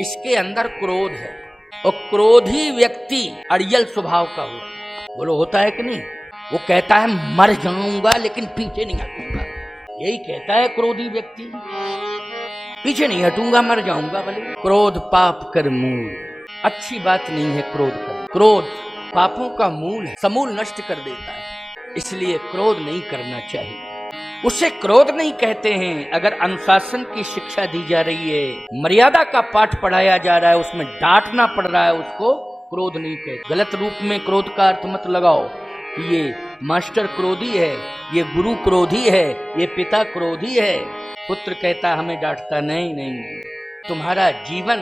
इसके अंदर क्रोध है, और क्रोधी व्यक्ति अड़ियल स्वभाव का होता है। बोलो होता है कि नहीं? वो कहता है मर जाऊंगा लेकिन पीछे नहीं हटूंगा, यही कहता है क्रोधी व्यक्ति, पीछे नहीं हटूंगा, मर जाऊंगा भले। क्रोध पाप कर मूल, अच्छी बात नहीं है क्रोध कर। क्रोध पापों का मूल है, समूल नष्ट कर देता है, इसलिए क्रोध नहीं करना चाहिए। उसे क्रोध नहीं कहते हैं। अगर अनुशासन की शिक्षा दी जा रही है, मर्यादा का पाठ पढ़ाया जा रहा है, उसमें डांटना पड़ रहा है, उसको क्रोध नहीं कहते। गलत रूप में क्रोध का अर्थ मत लगाओ कि ये मास्टर क्रोधी है, ये गुरु क्रोधी है, ये पिता क्रोधी है। पुत्र कहता हमें डांटता नहीं, नहीं, तुम्हारा जीवन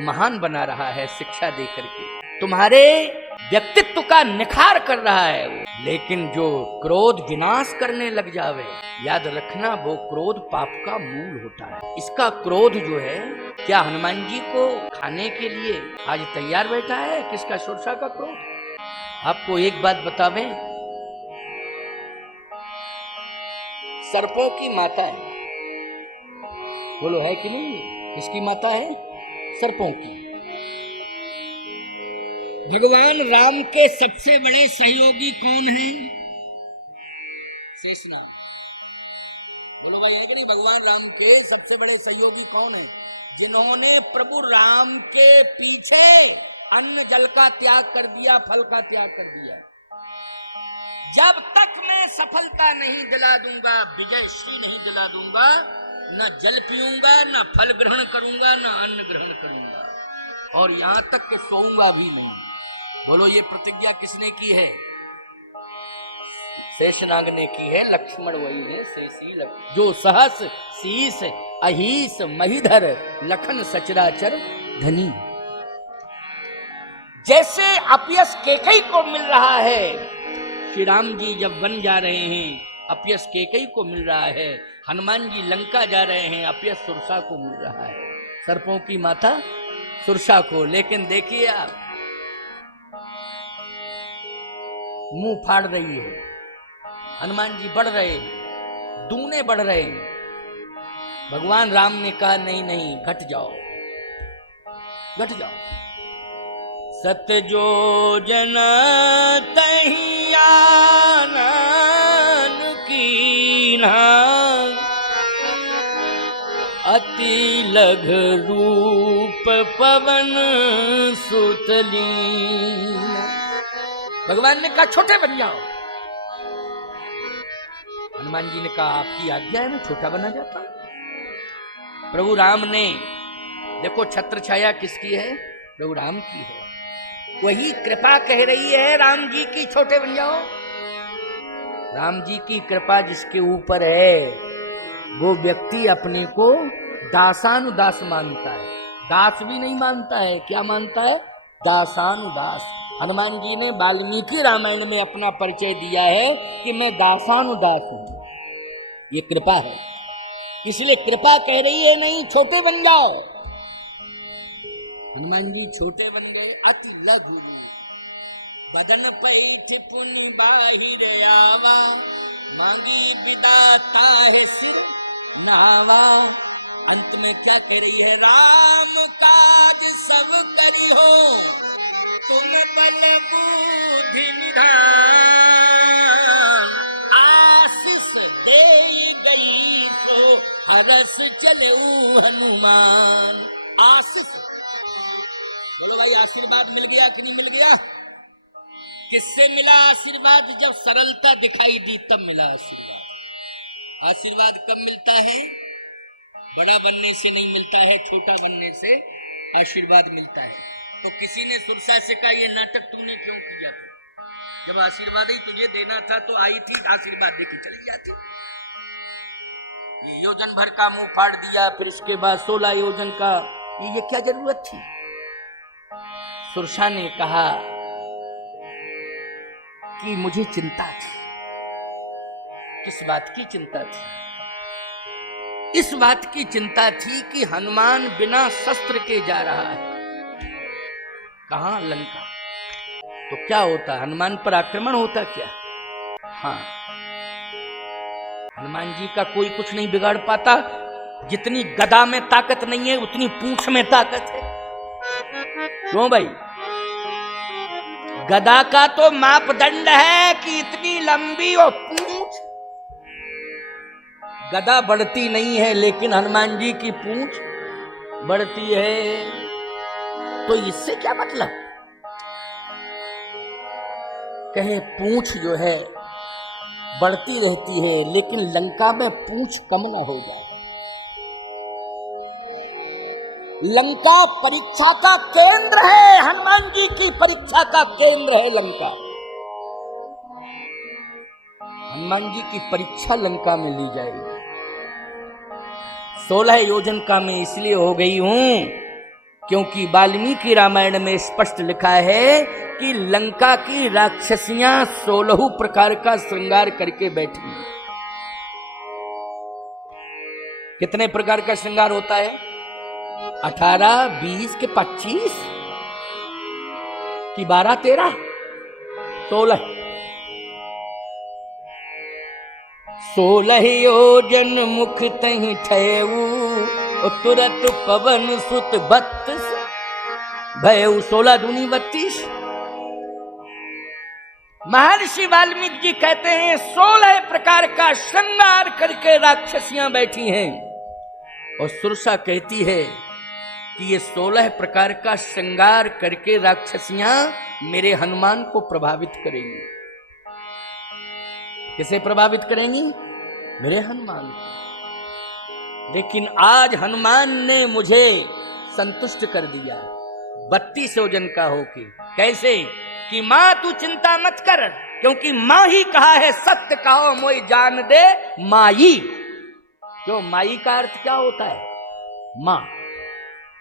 महान बना रहा है शिक्षा दे करके, तुम्हारे व्यक्तित्व का निखार कर रहा है वो। लेकिन जो क्रोध विनाश करने लग जावे, याद रखना वो क्रोध पाप का मूल होता है। इसका क्रोध जो है, क्या हनुमान जी को खाने के लिए आज तैयार बैठा है? किसका? सुरसा का क्रोध। आपको एक बात बतावें, सर्पों की माता है, बोलो है कि नहीं? किसकी माता है? सर्पों की। भगवान राम के सबसे बड़े सहयोगी कौन हैं? शेषनाग। बोलो भाई है कि नहीं? भगवान राम के सबसे बड़े सहयोगी कौन है? जिन्होंने प्रभु राम के पीछे अन्न जल का त्याग कर दिया, फल का त्याग कर दिया। जब तक मैं सफलता नहीं दिला दूंगा, विजय श्री नहीं दिला दूंगा, न जल पीऊंगा, न फल ग्रहण करूंगा, न अन्न ग्रहण करूंगा, और यहां तक कि सोऊंगा भी नहीं। बोलो ये प्रतिज्ञा किसने की है? शेषनाग ने की है। लक्ष्मण वही है, शेषी लक्ष्मण, जो सहस शीस अहीस महीधर लखन सचराचर धनी। जैसे अपयश केकई को मिल रहा है, श्री राम जी जब वन जा रहे हैं अपयश केकई को मिल रहा है, हनुमान जी लंका जा रहे हैं अपयश सुरसा को मिल रहा है, सर्पों की माता सुरसा को। लेकिन देखिए आप, मुंह फाड़ रही है, हनुमान जी बढ़ रहे, दूने बढ़ रहे हैं। भगवान राम ने कहा नहीं नहीं, घट जाओ, घट जाओ। सत जो जन तहि आनन कीन्हा, अति लघ रूप पवन सुत लीन। भगवान ने कहा छोटे बन जाओ। हनुमान जी ने कहा आपकी आज्ञा है, मैं छोटा बना जाता हूं। प्रभु राम ने, देखो छत्र छाया किसकी है? प्रभु राम की है। वही कृपा कह रही है राम जी की छोटे बन जाओ। राम जी की कृपा जिसके ऊपर है, वो व्यक्ति अपने को दासानुदास मानता है। दास भी नहीं मानता है, क्या मानता है? दासानुदास। हनुमान जी ने वाल्मीकि रामायण में अपना परिचय दिया है कि मैं दासानुदास हूं। ये कृपा है, इसलिए कृपा कह रही है नहीं छोटे बन जाओ। हनुमान जी छोटे बन गए। अति लघु बदन पैठ पुनि बाहिर आवा, मांगी विदाता है सिर नावा। अंत में क्या कह रही है? राम काज सब करी हो, तुम बल बुद्धि निधान। आशीष दे गई सो हरस चले हनुमान। आशीष, बोलो भाई आशीर्वाद मिल गया कि नहीं मिल गया? किससे मिला आशीर्वाद? जब सरलता दिखाई दी तब मिला आशीर्वाद। आशीर्वाद कब मिलता है? बड़ा बनने से नहीं मिलता है, छोटा बनने से आशीर्वाद मिलता है। तो किसी ने सुरसा से कहा ये नाटक तूने क्यों किया था? जब आशीर्वाद ही तुझे देना था तो आई थी, आशीर्वाद देके चली जाती। ये योजन भर का मुंह फाड़ दिया, फिर इसके बाद 16 योजन का, ये क्या जरूरत थी? सुरसा ने कहा कि मुझे चिंता थी। किस बात की चिंता थी? इस बात की चिंता थी कि हनुमान बिना शस्त्र के जा रहा है। कहां? लंका। तो क्या होता? हनुमान पर आक्रमण होता क्या? हाँ, हनुमान जी का कोई कुछ नहीं बिगाड़ पाता। जितनी गदा में ताकत नहीं है, उतनी पूंछ में ताकत है। क्यों भाई? गदा का तो मापदंड है कि इतनी लंबी और पूंछ। गदा बढ़ती नहीं है लेकिन हनुमान जी की पूंछ बढ़ती है। तो इससे क्या मतलब? कहे पूंछ जो है बढ़ती रहती है लेकिन लंका में पूंछ कम न हो जाए। लंका परीक्षा का केंद्र है, हनुमान जी की परीक्षा का केंद्र है लंका। हनुमान जी की परीक्षा लंका में ली जाएगी। 16 योजन का मैं इसलिए हो गई हूं क्योंकि वाल्मीकि रामायण में स्पष्ट लिखा है कि लंका की राक्षसियां 16 प्रकार का श्रृंगार करके बैठी। कितने प्रकार का श्रृंगार होता है? 18, 20 के 25 कि 12, 13, 16। 16 योजन मुख तहि ठयऊ, तुरत पवन सुत 32 भयऊ। 16 दूनी 32। महर्षि वाल्मीकि जी कहते हैं 16 प्रकार का श्रृंगार करके राक्षसियां बैठी हैं। और सुरसा कहती है कि ये 16 प्रकार का श्रृंगार करके राक्षसियां मेरे हनुमान को प्रभावित करेंगी। किसे प्रभावित करेंगी? मेरे हनुमान को। लेकिन आज हनुमान ने मुझे संतुष्ट कर दिया 32 योजन का होके। कैसे? कि मां तू चिंता मत कर, क्योंकि मां ही कहा है सत्य कहो मोई जान दे माई। क्यों? माई का अर्थ क्या होता है? मां।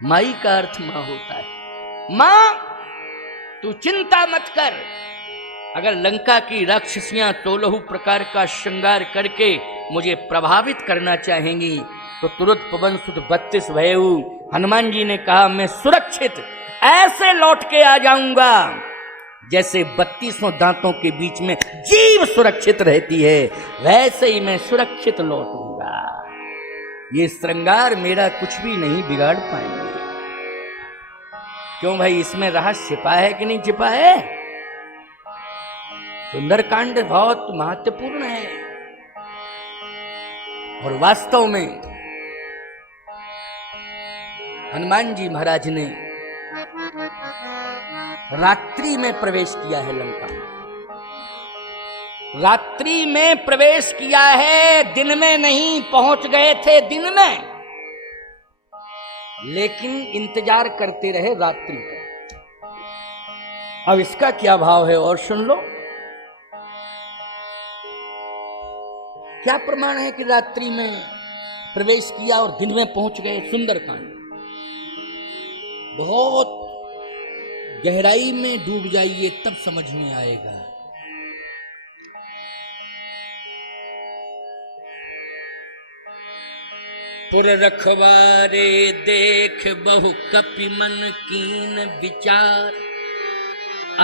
माई का अर्थ मां होता है। मां तू चिंता मत कर। अगर लंका की राक्षसियां 16 प्रकार का श्रृंगार करके मुझे प्रभावित करना चाहेंगी तो तुरंत पवन सुत 32 भयऊ। हनुमान जी ने कहा मैं सुरक्षित ऐसे लौट के आ जाऊंगा जैसे 32 दांतों के बीच में जीव सुरक्षित रहती है, वैसे ही मैं सुरक्षित लौटूंगा। ये श्रृंगार मेरा कुछ भी नहीं बिगाड़ पाएंगे। क्यों भाई? इसमें रहस्य छिपा है कि नहीं छिपा है? सुंदरकांड बहुत महत्वपूर्ण है। और वास्तव में हनुमान जी महाराज ने रात्रि में प्रवेश किया है लंका में। रात्रि में प्रवेश किया है, दिन में नहीं। पहुंच गए थे दिन में, लेकिन इंतजार करते रहे रात्रि का। अब इसका क्या भाव है और सुन लो। क्या प्रमाण है कि रात्रि में प्रवेश किया और दिन में पहुंच गए? सुंदरकांड। बहुत गहराई में डूब जाइए तब समझ में आएगा। पुर रखवारे देख बहु कपि मन कीन विचार,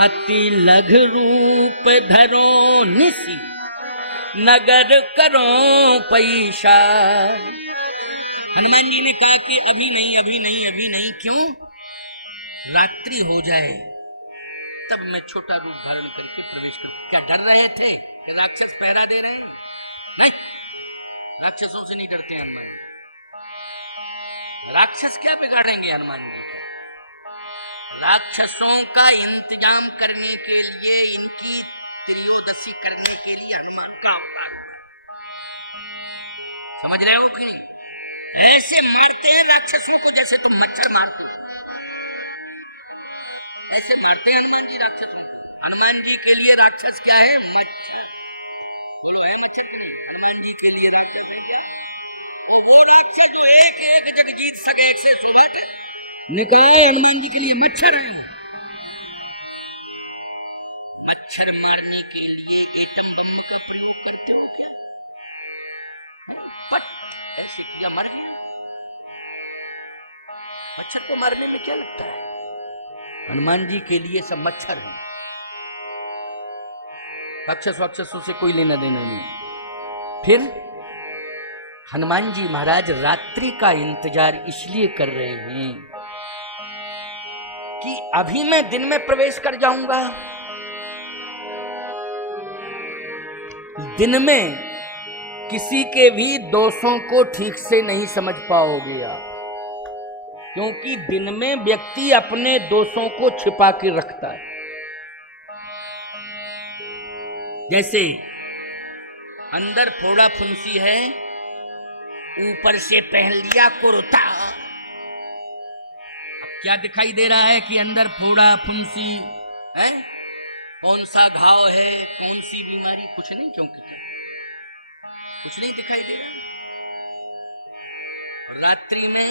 अति लघ रूप धरो निसी नगर करो पैशार। हनुमान जी ने कहा कि अभी नहीं, अभी नहीं, अभी नहीं। क्यों? रात्रि हो जाए तब मैं छोटा रूप धारण करके प्रवेश करूं। क्या डर रहे थे कि राक्षस पहरा दे रहे हैं? नहीं, राक्षसों से नहीं डरते हनुमान। राक्षस क्या बिगाड़ेंगे हनुमान जी? राक्षसों का इंतजाम करने के लिए, इनकी त्रयोदशी करने के लिए हनुमान का अवतार हुआ। समझ रहे हो कि नहीं? ऐसे मारते हैं राक्षसों को जैसे तुम मच्छर मारते हो, ऐसे मारते हैं हनुमान जी राक्षसों को। हनुमान जी के लिए राक्षस क्या है? मच्छर। बोलो है मच्छर की नहीं? हनुमान जी के लिए राक्षस है क्या? वो राक्षस जो एक एक जग जीत सके, एक से सुबह निकले, हनुमान जी के लिए मच्छर है। मच्छर मारने के लिए एटम बम का प्रयोग करते हो क्या? पट ऐसे किया, मर गया। मच्छर को मारने में क्या लगता है? हनुमान जी के लिए सब मच्छर हैं। राक्षस वाक्षसों से कोई लेना देना नहीं। फिर हनुमान जी महाराज रात्रि का इंतजार इसलिए कर रहे हैं कि अभी मैं दिन में प्रवेश कर जाऊंगा, दिन में किसी के भी दोषों को ठीक से नहीं समझ पाओगे आप, क्योंकि दिन में व्यक्ति अपने दोषों को छिपा के रखता है। जैसे अंदर फोड़ा फुंसी है, ऊपर से पहन लिया कुर्ता। अब क्या दिखाई दे रहा है कि अंदर फोड़ा फुंसी है, कौन सा घाव है, कौन सी बीमारी, कुछ नहीं, क्योंकि कुछ नहीं दिखाई दे रहा। और रात्रि में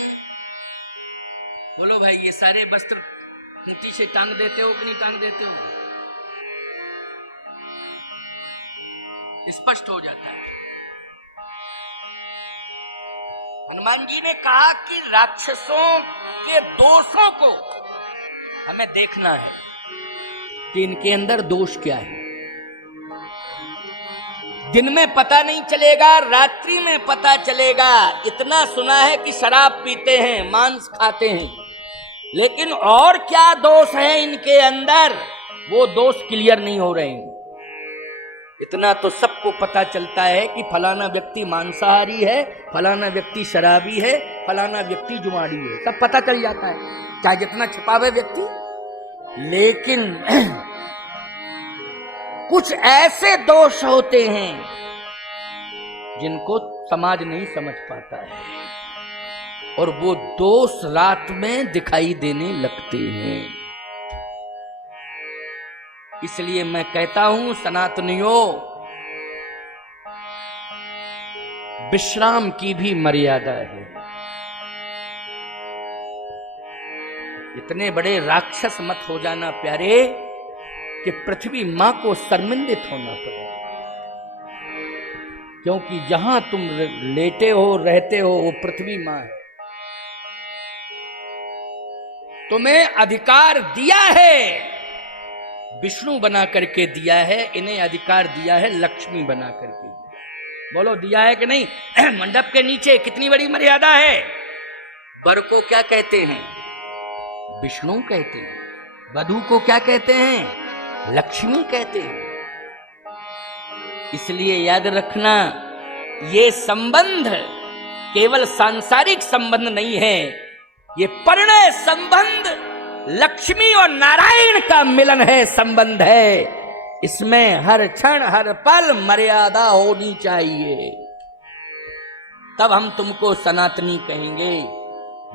बोलो भाई, ये सारे वस्त्र खूंटी से टांग देते हो कि नहीं टांग देते हो? स्पष्ट हो जाता है। हनुमान जी ने कहा कि राक्षसों के दोषों को हमें देखना है कि इनके अंदर दोष क्या है। दिन में पता नहीं चलेगा, रात्रि में पता चलेगा। इतना सुना है कि शराब पीते हैं, मांस खाते हैं, लेकिन और क्या दोष है इनके अंदर, वो दोष क्लियर नहीं हो रहे हैं। इतना तो सबको पता चलता है कि फलाना व्यक्ति मांसाहारी है, फलाना व्यक्ति शराबी है, फलाना व्यक्ति जुआरी है, सब पता चल जाता है, चाहे जितना छिपावे व्यक्ति। लेकिन कुछ ऐसे दोष होते हैं जिनको समाज नहीं समझ पाता है, और वो दोष रात में दिखाई देने लगते हैं। इसलिए मैं कहता हूं सनातनियों, विश्राम की भी मर्यादा है। इतने बड़े राक्षस मत हो जाना प्यारे कि पृथ्वी मां को शर्मिंदित होना पड़े, क्योंकि जहां तुम लेटे हो, रहते हो, वो पृथ्वी मां है। तुम्हें अधिकार दिया है, विष्णु बना करके दिया है, इन्हें अधिकार दिया है लक्ष्मी बना करके दिया। बोलो दिया है कि नहीं? मंडप के नीचे कितनी बड़ी मर्यादा है। वर को क्या कहते हैं? विष्णु कहते हैं। वधू को क्या कहते हैं? लक्ष्मी कहते हैं। इसलिए याद रखना, ये संबंध केवल सांसारिक संबंध नहीं है, ये परिणय संबंध लक्ष्मी और नारायण का मिलन है, संबंध है। इसमें हर क्षण हर पल मर्यादा होनी चाहिए, तब हम तुमको सनातनी कहेंगे।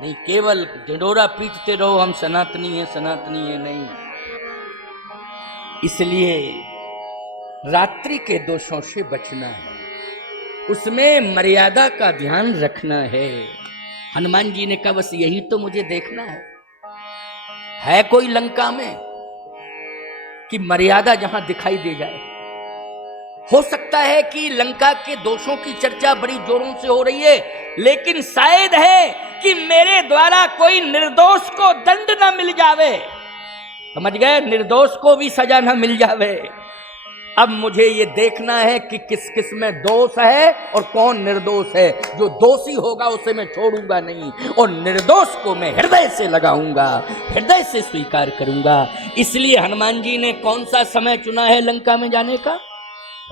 नहीं केवल ढिंढोरा पीटते रहो हम सनातनी है, सनातनी है, नहीं। इसलिए रात्रि के दोषों से बचना है, उसमें मर्यादा का ध्यान रखना है। हनुमान जी ने कहा बस यही तो मुझे देखना है कोई लंका में कि मर्यादा जहां दिखाई दे जाए। हो सकता है कि लंका के दोषों की चर्चा बड़ी जोरों से हो रही है, लेकिन शायद है कि मेरे द्वारा कोई निर्दोष को दंड न मिल जावे, समझ गए? निर्दोष को भी सजा न मिल जावे। अब मुझे ये देखना है कि किस किस में दोष है और कौन निर्दोष है। जो दोषी होगा उसे मैं छोड़ूंगा नहीं, और निर्दोष को मैं हृदय से लगाऊंगा, हृदय से स्वीकार करूंगा। इसलिए हनुमान जी ने कौन सा समय चुना है लंका में जाने का?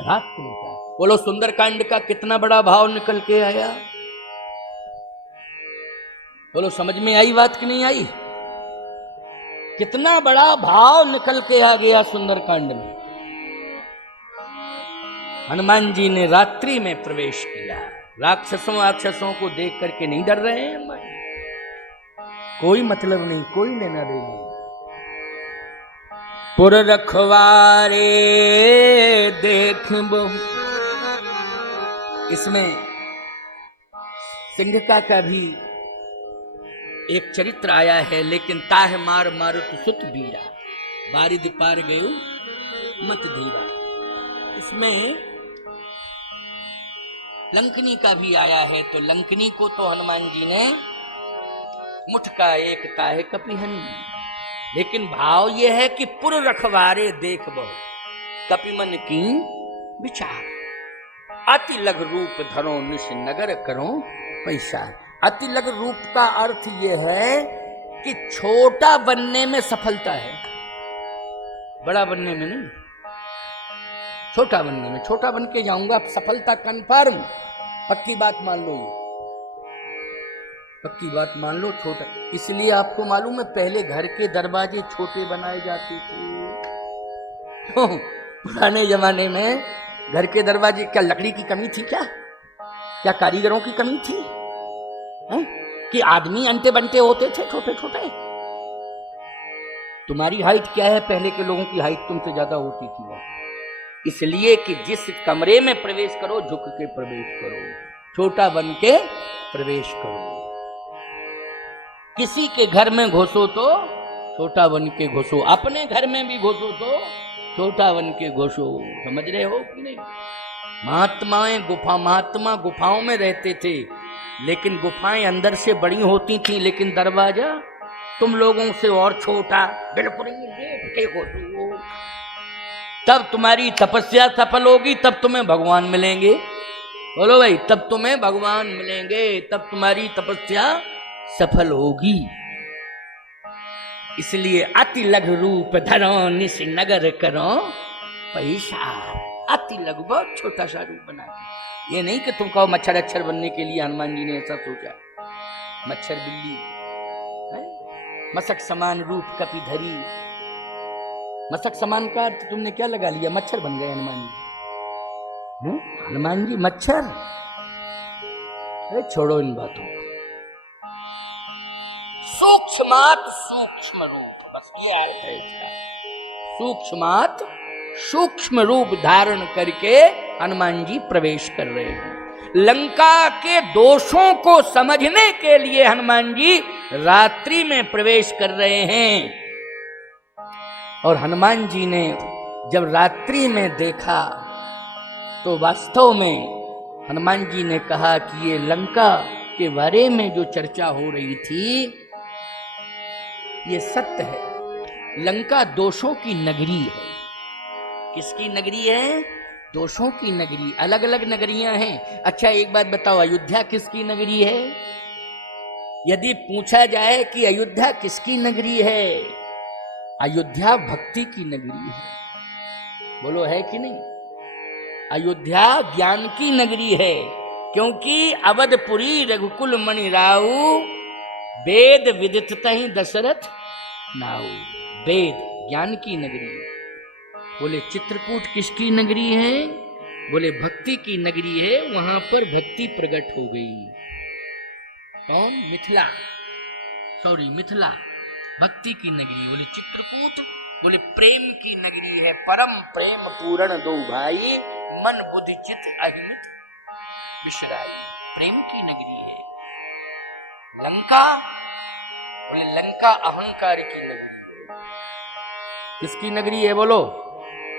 रात्रि का। बोलो सुंदरकांड का कितना बड़ा भाव निकल के आया। बोलो समझ में आई बात कि नहीं आई? कितना बड़ा भाव निकल के आ गया सुंदरकांड में। हनुमान जी ने रात्रि में प्रवेश किया। राक्षसों को देख करके नहीं डर रहे हैं हनुमान, कोई मतलब नहीं, कोई लेना देना। पुर रखवारे देख बहु, इसमें सिंघका का भी एक चरित्र आया है, लेकिन ताह मार मारुत सुत बीरा, बारिद पार गयो मत धीरा। इसमें लंकनी का भी आया है, तो लंकनी को तो हनुमान जी ने मुठ का एक ताहे कपिहन, लेकिन भाव यह है कि पुर रखवारे देख बहु, कपिमन की विचार, अति लघु रूप धरो निश नगर करो पैसा। अति लघु रूप का अर्थ यह है कि छोटा बनने में सफलता है, बड़ा बनने में नहीं। छोटा बनने में, छोटा बन के जाऊंगा, सफलता कन्फर्म, पक्की बात मान लो, ये पक्की बात मान लो, छोटा। इसलिए आपको मालूम है पहले घर के दरवाजे छोटे बनाए जाते थे। तो पुराने जमाने में घर के दरवाजे, क्या लकड़ी की कमी थी? क्या कारीगरों की कमी थी? है? कि आदमी अंटे बंटे होते थे छोटे छोटे। तुम्हारी हाइट क्या है? पहले के लोगों की हाइट तुमसे ज्यादा होती थी वो। इसलिए कि जिस कमरे में प्रवेश करो झुक के प्रवेश करो, छोटा बन के प्रवेश करो। किसी के घर में घुसो तो छोटा बन के घुसो, अपने घर में भी घुसो तो छोटा बन के घुसो। समझ रहे हो कि नहीं? महात्मा गुफाओं में रहते थे, लेकिन गुफाएं अंदर से बड़ी होती थी, लेकिन दरवाजा तुम लोगों से और छोटा। बिल्कुल लेट के घुसो, तब तुम्हारी तपस्या सफल होगी, तब तुम्हें भगवान मिलेंगे। बोलो भाई, तब तुम्हें भगवान मिलेंगे, तब तुम्हारी तपस्या सफल होगी। इसलिए अति लघु रूप धरो निश नगर करो पैसा। अति लघु, बहुत छोटा सा रूप बना के। ये नहीं कि तुम कहो मच्छर अक्षर बनने के लिए हनुमान जी ने ऐसा सोचा। मच्छर बिल्ली है? मसक समान रूप कपि धरी। मसक समान का अर्थ तुमने क्या लगा लिया? मच्छर बन गए हनुमान जी। हनुमान जी मच्छर? अरे छोड़ो इन बातों को। सूक्ष्मात सूक्ष्म रूप, बस ये अर्थ है इसका। सूक्ष्मात सूक्ष्म रूप धारण करके हनुमान जी प्रवेश कर रहे हैं। लंका के दोषों को समझने के लिए हनुमान जी रात्रि में प्रवेश कर रहे हैं। और हनुमान जी ने जब रात्रि में देखा तो वास्तव में हनुमान जी ने कहा कि ये लंका के बारे में जो चर्चा हो रही थी ये सत्य है। लंका दोषों की नगरी है। किसकी नगरी है? दोषों की नगरी। अलग अलग नगरियां हैं। अच्छा एक बात बताओ, अयोध्या किसकी नगरी है? यदि पूछा जाए कि अयोध्या किसकी नगरी है, अयोध्या भक्ति की नगरी है। बोलो है कि नहीं? अयोध्या ज्ञान की नगरी है, क्योंकि अवधपुरी रघुकुल मणि राऊ वेद विदित तहि दशरथ नाऊ। वेद ज्ञान की नगरी है। बोले चित्रकूट किसकी नगरी है? बोले भक्ति की नगरी है, वहां पर भक्ति प्रकट हो गई। कौन? मिथिला, सॉरी मिथिला भक्ति की नगरी। बोले चित्रकूट, बोले प्रेम की नगरी है। परम प्रेम पूर्ण दो भाई, मन बुद्धि चित्त अहिमित विश्राई। प्रेम की नगरी है। लंका, बोले लंका अहंकार की नगरी है। किसकी नगरी है? बोलो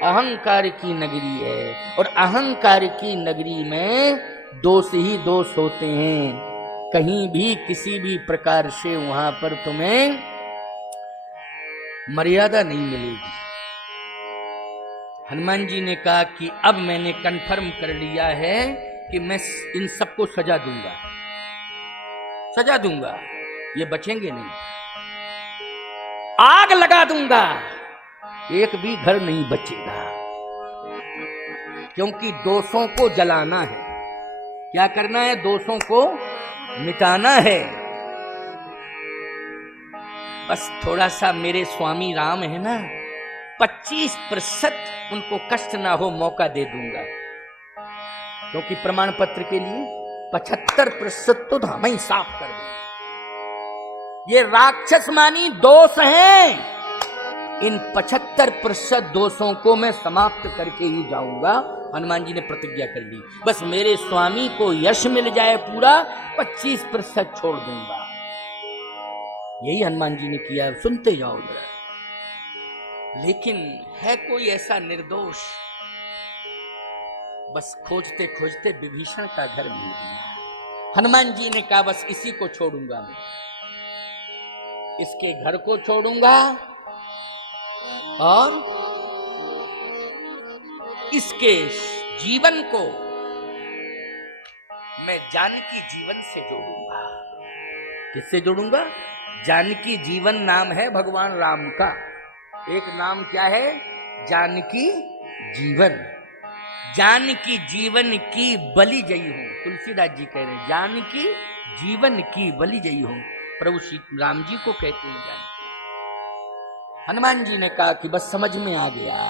अहंकार की नगरी है। और अहंकार की नगरी में दोष ही दोष होते हैं। कहीं भी किसी भी प्रकार से वहां पर तुम्हें मर्यादा नहीं मिलेगी। हनुमान जी ने कहा कि अब मैंने कंफर्म कर लिया है कि मैं इन सबको सजा दूंगा, सजा दूंगा, ये बचेंगे नहीं। आग लगा दूंगा, एक भी घर नहीं बचेगा। क्योंकि दोषों को जलाना है। क्या करना है? दोषों को मिटाना है। बस थोड़ा सा मेरे स्वामी राम है ना, 25% उनको कष्ट ना हो मौका दे दूंगा। क्योंकि प्रमाण पत्र के लिए 75% तो हम ही साफ कर देंगे। ये राक्षस मानी दोष हैं, इन 75% दोषों को मैं समाप्त करके ही जाऊंगा। हनुमान जी ने प्रतिज्ञा कर ली। बस मेरे स्वामी को यश मिल जाए पूरा, 25% छोड़ दूंगा। यही हनुमान जी ने किया। सुनते जाओ जरा। लेकिन है कोई ऐसा निर्दोष? बस खोजते खोजते विभीषण का घर मिल गया। हनुमान जी ने कहा बस इसी को छोड़ूंगा मैं, इसके घर को छोड़ूंगा और इसके जीवन को मैं जानकी जीवन से जोड़ूंगा। किससे जोड़ूंगा? जानकी जीवन नाम है भगवान राम का। एक नाम क्या है? जानकी जीवन। जानकी जीवन की बलि जई हो, तुलसीदास जी कह रहे हैं जानकी जीवन की बलि जई हो। प्रभु श्री राम जी को कहते हैं जानकी। हनुमान जी ने कहा कि बस समझ में आ गया।